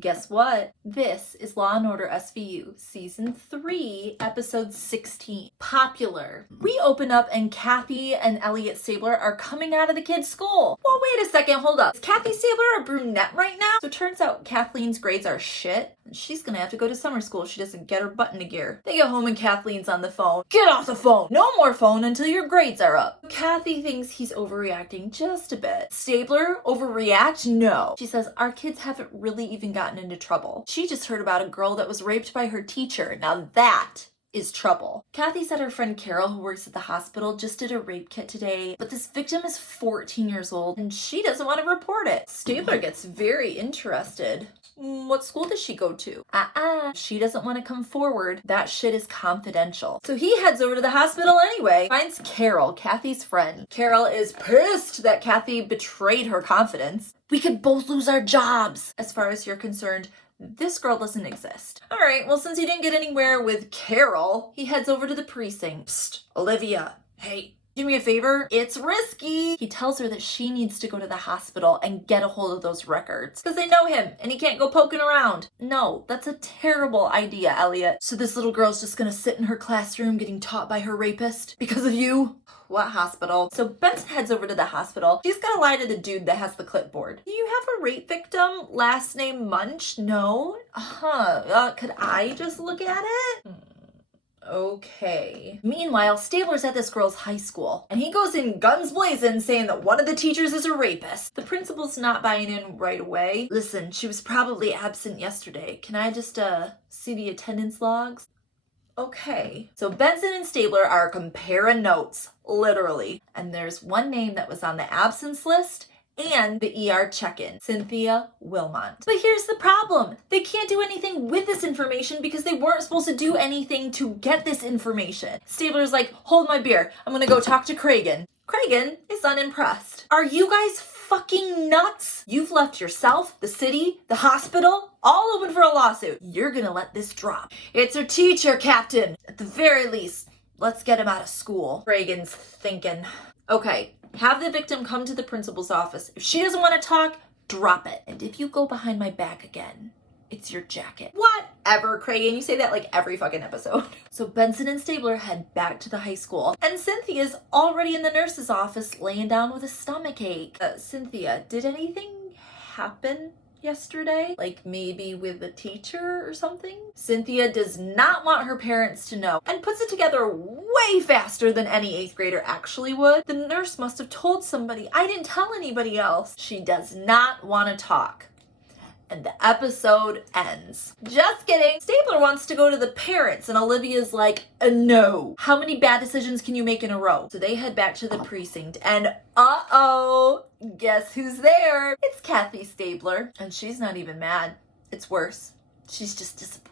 Guess what? This is Law & Order SVU Season 3, Episode 16. Popular. We open up and Kathy and Elliot Stabler are coming out of the kids' school. Well, wait a second, hold up. Is Kathy Stabler a brunette right now? So it turns out Kathleen's grades are shit, and she's gonna have to go to summer school if she doesn't get her butt into gear. They get home and Kathleen's on the phone. Get off the phone! No more phone until your grades are up. Kathy thinks he's overreacting just a bit. Stabler, overreact? No. She says, our kids haven't really even gotten into trouble. She just heard about a girl that was raped by her teacher. Now that is trouble. Kathy said her friend Carol, who works at the hospital, just did a rape kit today, but this victim is 14 years old and she doesn't want to report it. Stabler gets very interested. What school does she go to? She doesn't want to come forward. That shit is confidential. So he heads over to the hospital anyway. Finds Carol, Kathy's friend. Carol is pissed that Kathy betrayed her confidence. We could both lose our jobs. As far as you're concerned, this girl doesn't exist. All right, well, since he didn't get anywhere with Carol, he heads over to the precinct. Psst, Olivia, hey, do me a favor. It's risky. He tells her that she needs to go to the hospital and get a hold of those records because they know him and he can't go poking around. No, that's a terrible idea, Elliot. So this little girl's just gonna sit in her classroom getting taught by her rapist because of you? What hospital? So Benson heads over to the hospital. She's gonna lie to the dude that has the clipboard. Do you have a rape victim? Last name Munch? No? Could I just look at it? Okay. Meanwhile, Stabler's at this girl's high school, and he goes in guns blazing saying that one of the teachers is a rapist. The principal's not buying in right away. Listen, she was probably absent yesterday. Can I just, see the attendance logs? Okay. So Benson and Stabler are comparing notes, literally. And there's one name that was on the absence list and the ER check-in, Cynthia Wilmont. But here's the problem. They can't do anything with this information because they weren't supposed to do anything to get this information. Stabler's like, hold my beer. I'm gonna go talk to Cragen. Cragen is unimpressed. Are you guys fucking nuts? You've left yourself, the city, the hospital, all open for a lawsuit. You're gonna let this drop. It's her teacher, Captain. At the very least, let's get him out of school. Cragen's thinking, okay, have the victim come to the principal's office. If she doesn't want to talk, drop it. And if you go behind my back again, it's your jacket. Whatever, Cragen. You say that like every fucking episode. So Benson and Stabler head back to the high school. And Cynthia's already in the nurse's office laying down with a stomachache. Cynthia, did anything happen yesterday? Like maybe with a teacher or something? Cynthia does not want her parents to know and puts it together way faster than any 8th grader actually would. The nurse must have told somebody. I didn't tell anybody else. She does not want to talk. And the episode ends. Just kidding. Stabler wants to go to the parents and Olivia's like, no. How many bad decisions can you make in a row? So they head back to the precinct and guess who's there? It's Kathy Stabler. And she's not even mad. It's worse. She's just disappointed.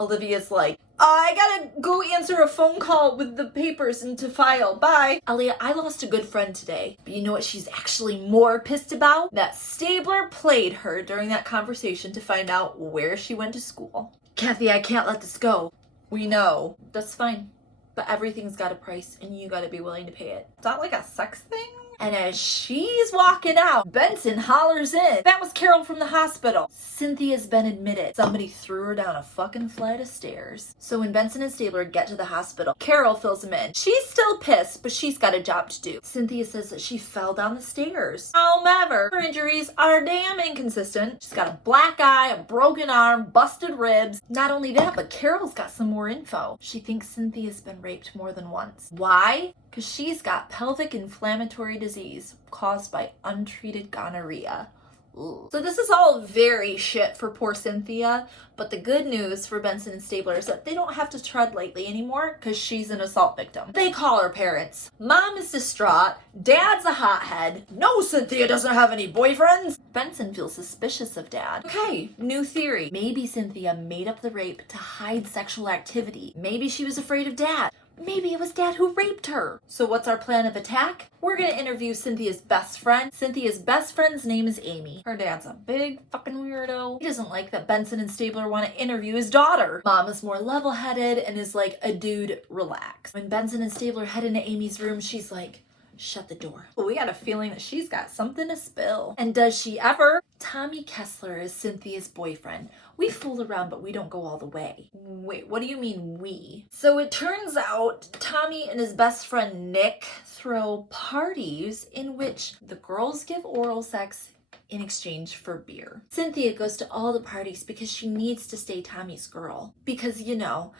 Olivia's like, I gotta go answer a phone call with the papers and to file. Bye. Elliot, I lost a good friend today. But you know what she's actually more pissed about? That Stabler played her during that conversation to find out where she went to school. Kathy, I can't let this go. We know. That's fine. But everything's got a price and you gotta be willing to pay it. It's not like a sex thing. And as she's walking out, Benson hollers in. That was Carol from the hospital. Cynthia's been admitted. Somebody threw her down a fucking flight of stairs. So when Benson and Stabler get to the hospital, Carol fills them in. She's still pissed, but she's got a job to do. Cynthia says that she fell down the stairs. However, her injuries are damn inconsistent. She's got a black eye, a broken arm, busted ribs. Not only that, but Carol's got some more info. She thinks Cynthia's been raped more than once. Why? Because she's got pelvic inflammatory disease caused by untreated gonorrhea. Ooh. So this is all very shit for poor Cynthia, but the good news for Benson and Stabler is that they don't have to tread lightly anymore because she's an assault victim. They call her parents. Mom is distraught. Dad's a hothead. No, Cynthia doesn't have any boyfriends. Benson feels suspicious of Dad. Okay, new theory. Maybe Cynthia made up the rape to hide sexual activity. Maybe she was afraid of Dad. Maybe it was Dad who raped her. So what's our plan of attack? We're gonna interview Cynthia's best friend. Cynthia's best friend's name is Amy. Her dad's a big fucking weirdo. He doesn't like that Benson and Stabler want to interview his daughter. Mom is more level-headed and is like, a dude, relax. When Benson and Stabler head into Amy's room, she's like, shut the door. But we got a feeling that she's got something to spill. And does she ever? Tommy Kessler is Cynthia's boyfriend. We fool around, but we don't go all the way. Wait, what do you mean we? So it turns out Tommy and his best friend Nick throw parties in which the girls give oral sex in exchange for beer. Cynthia goes to all the parties because she needs to stay Tommy's girl. Because, you know,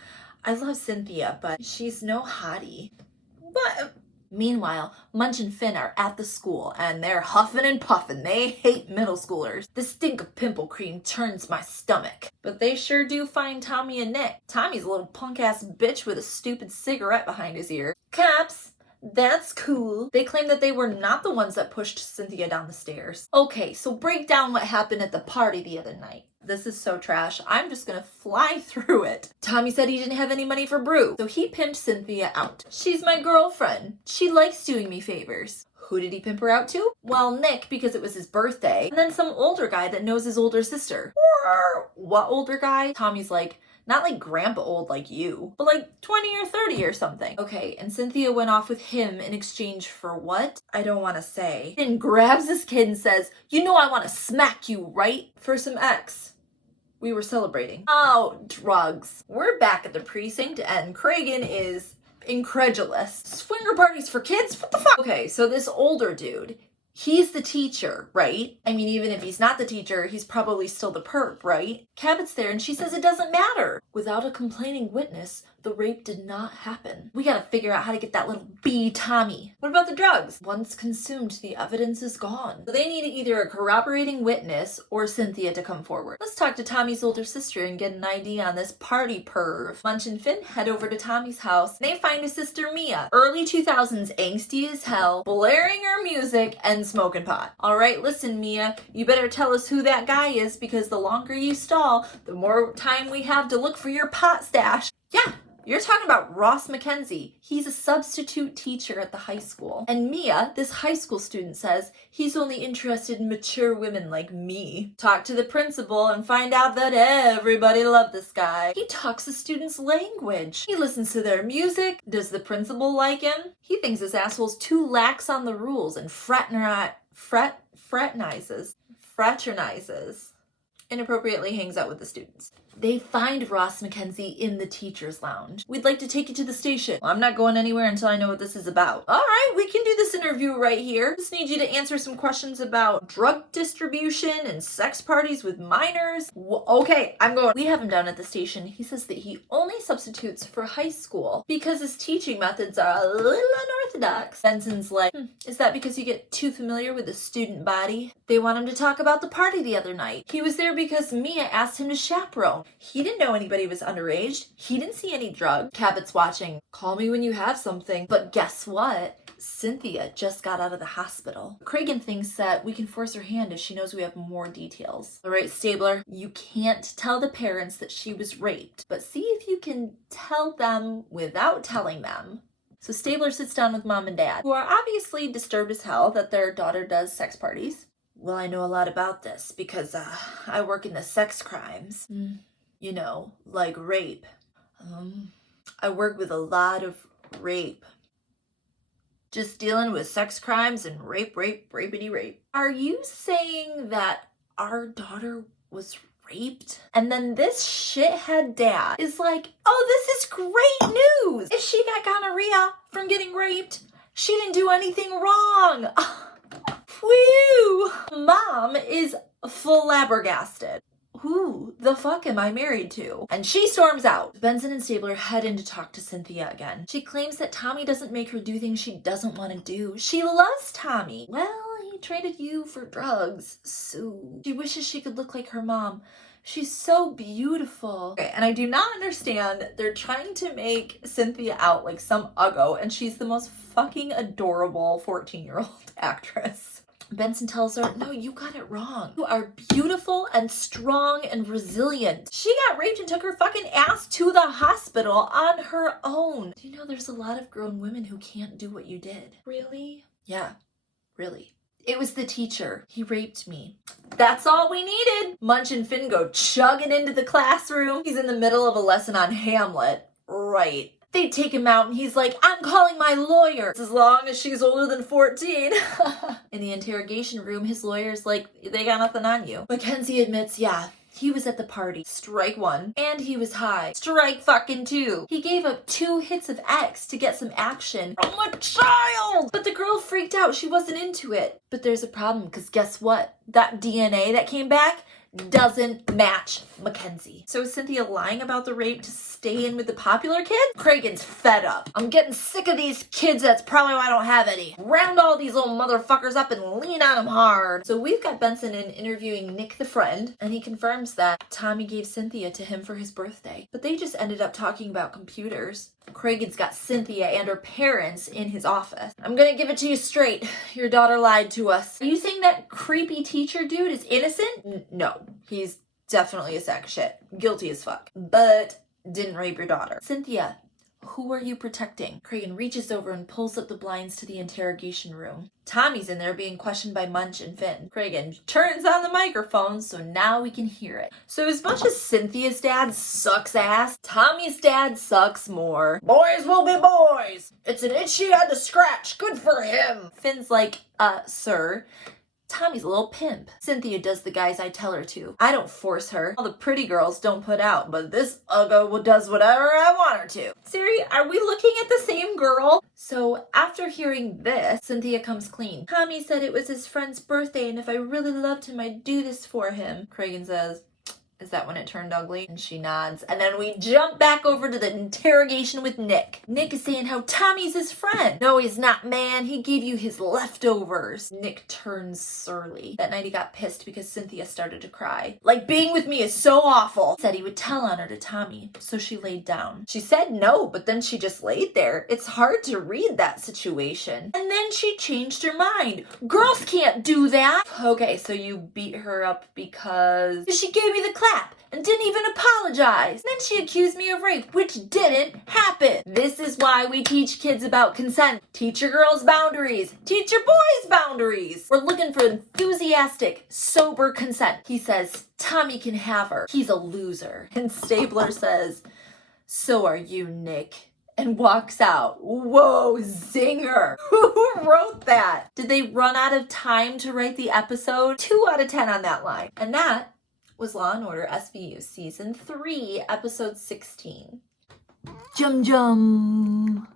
I love Cynthia, but she's no hottie. But meanwhile, Munch and Finn are at the school and they're huffing and puffing. They hate middle schoolers. The stink of pimple cream turns my stomach. But they sure do find Tommy and Nick. Tommy's a little punk-ass bitch with a stupid cigarette behind his ear. Cops! That's cool. They claim that they were not the ones that pushed Cynthia down the stairs. Okay, so break down what happened at the party the other night. This is so trash. I'm just gonna fly through it. Tommy said he didn't have any money for brew, so he pimped Cynthia out. She's my girlfriend. She likes doing me favors. Who did he pimp her out to? Well, Nick, because it was his birthday, and then some older guy that knows his older sister. What older guy? Tommy's like, not like grandpa old like you, but like 20 or 30 or something. Okay, and Cynthia went off with him in exchange for what? I don't want to say. Then grabs this kid and says, you know I want to smack you, right? For some X. We were celebrating. Oh, drugs. We're back at the precinct and Cragen is incredulous. Swinger parties for kids? What the fuck? Okay, so this older dude, he's the teacher, right? I mean, even if he's not the teacher, he's probably still the perp, right? Cabot's there and she says it doesn't matter. Without a complaining witness, the rape did not happen. We gotta figure out how to get that little B Tommy. What about the drugs? Once consumed, the evidence is gone. So they need either a corroborating witness or Cynthia to come forward. Let's talk to Tommy's older sister and get an ID on this party perv. Munch and Finn head over to Tommy's house. They find his sister Mia, early 2000s angsty as hell, blaring her music and smoking pot. All right, listen, Mia, you better tell us who that guy is because the longer you stall, the more time we have to look for your pot stash. Yeah. You're talking about Ross McKenzie. He's a substitute teacher at the high school. And Mia, this high school student, says he's only interested in mature women like me. Talk to the principal and find out that everybody loved this guy. He talks the students' language. He listens to their music. Does the principal like him? He thinks this asshole's too lax on the rules and fraternizes. Inappropriately hangs out with the students. They find Ross McKenzie in the teacher's lounge. We'd like to take you to the station. Well, I'm not going anywhere until I know what this is about. All right, we can do this interview right here. Just need you to answer some questions about drug distribution and sex parties with minors. Okay, I'm going. We have him down at the station. He says that he only substitutes for high school because his teaching methods are a little unorthodox. Benson's like, is that because you get too familiar with the student body? They want him to talk about the party the other night. He was there because Mia asked him to chaperone. He didn't know anybody was underage. He didn't see any drugs. Cabot's watching. Call me when you have something. But guess what? Cynthia just got out of the hospital. Cragen thinks that we can force her hand if she knows we have more details. All right, Stabler, you can't tell the parents that she was raped, but see if you can tell them without telling them. So Stabler sits down with mom and dad, who are obviously disturbed as hell that their daughter does sex parties. Well, I know a lot about this because I work in the sex crimes. You know, like rape. I work with a lot of rape. Just dealing with sex crimes and rapity rape. Are you saying that our daughter was raped? And then this shithead dad is like, oh, this is great news. If she got gonorrhea from getting raped, she didn't do anything wrong. Whew. Mom is flabbergasted. Who the fuck am I married to? And she storms out. Benson and Stabler head in to talk to Cynthia again. She claims that Tommy doesn't make her do things she doesn't want to do. She loves Tommy. Well, he traded you for drugs, so she wishes she could look like her mom. She's so beautiful. Okay, and I do not understand. They're trying to make Cynthia out like some uggo, and she's the most fucking adorable 14-year-old actress. Benson tells her, no, you got it wrong. You are beautiful and strong and resilient. She got raped and took her fucking ass to the hospital on her own. Do you know there's a lot of grown women who can't do what you did? Really? Yeah, really. It was the teacher. He raped me. That's all we needed. Munch and Finn go chugging into the classroom. He's in the middle of a lesson on Hamlet. Right. They take him out and he's like, I'm calling my lawyer. As long as she's older than 14. In the interrogation room, his lawyer's like, they got nothing on you. Mackenzie admits, yeah, he was at the party. Strike 1. And he was high. Strike fucking 2. He gave up 2 hits of X to get some action from a child. But the girl freaked out. She wasn't into it. But there's a problem, because guess what? That DNA that came back doesn't match Mackenzie. So is Cynthia lying about the rape to stay in with the popular kid? Cragen's fed up. I'm getting sick of these kids. That's probably why I don't have any. Round all these little motherfuckers up and lean on them hard. So we've got Benson in interviewing Nick the friend, and he confirms that Tommy gave Cynthia to him for his birthday. But they just ended up talking about computers. Cragen's got Cynthia and her parents in his office. I'm gonna give it to you straight. Your daughter lied to us. Are you saying that creepy teacher dude is innocent? No, he's definitely a sack of shit. Guilty as fuck. But didn't rape your daughter. Cynthia, who are you protecting? Cragen reaches over and pulls up the blinds to the interrogation room. Tommy's in there being questioned by Munch and Finn. Cragen turns on the microphone so now we can hear it. So as much as Cynthia's dad sucks ass, Tommy's dad sucks more. Boys will be boys. It's an itch he had to scratch. Good for him. Finn's like, sir, Tommy's a little pimp. Cynthia does the guys I tell her to. I don't force her. All the pretty girls don't put out, but this uggo does whatever I want her to. Siri, are we looking at the same girl? So after hearing this, Cynthia comes clean. Tommy said it was his friend's birthday, and if I really loved him, I'd do this for him. Cragen says, is that when it turned ugly? And she nods. And then we jump back over to the interrogation with Nick. Nick is saying how Tommy's his friend. No, he's not, man. He gave you his leftovers. Nick turns surly. That night he got pissed because Cynthia started to cry. Like, being with me is so awful. Said he would tell on her to Tommy. So she laid down. She said no, but then she just laid there. It's hard to read that situation. And then she changed her mind. Girls can't do that. Okay, so you beat her up because she gave me the clap and didn't even apologize. Then she accused me of rape, which didn't happen. This is why we teach kids about consent. Teach your girls boundaries. Teach your boys boundaries. We're looking for enthusiastic, sober consent. He says, Tommy can have her. He's a loser. And Stabler says, so are you, Nick. And walks out. Whoa, zinger. Who wrote that? Did they run out of time to write the episode? 2 out of 10 on that line. And that was Law & Order SVU Season 3, Episode 16. Jum jum.